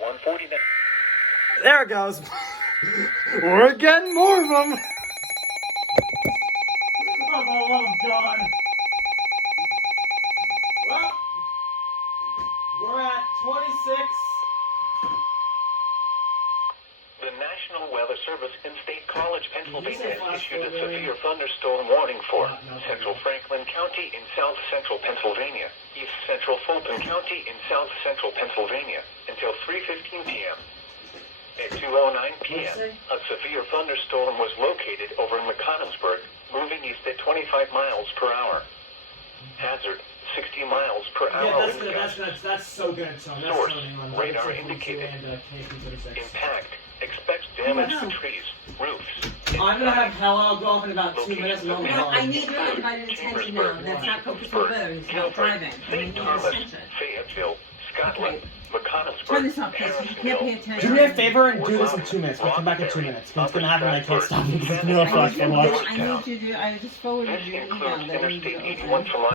149. There it goes. We're getting more of them. Oh, my love of God. Well, we're at 26. The National Weather Service in State College, Pennsylvania, issued a severe thunderstorm warning for Central Franklin County in South Central Pennsylvania, East Central Fulton County in South Central Pennsylvania, until 3:15 p.m. At 2:09 p.m., a severe thunderstorm was located over McConnellsburg, moving east at 25 miles per hour. Hazard, 60 miles per hour. That's so good, Tom. That's Source, on radar indicated. Impact, expects damage to trees, roofs. I'm gonna have Hella go off in about 2 minutes. Locations of And No, I'll I need your undivided attention now. That's not focused on bones, not driving. I need St. your Thomas, attention. Fayetteville, Scotland, Okay. McConnellsburg, Turn this off, please. You can't pay attention. do me a favor and do this in 2 minutes. We'll come back in 2 minutes. What's gonna happen when I can't stop because it's middle of I for lunch. need you to, I just forwarded This you an includes email that we need to Interstate open. 81 from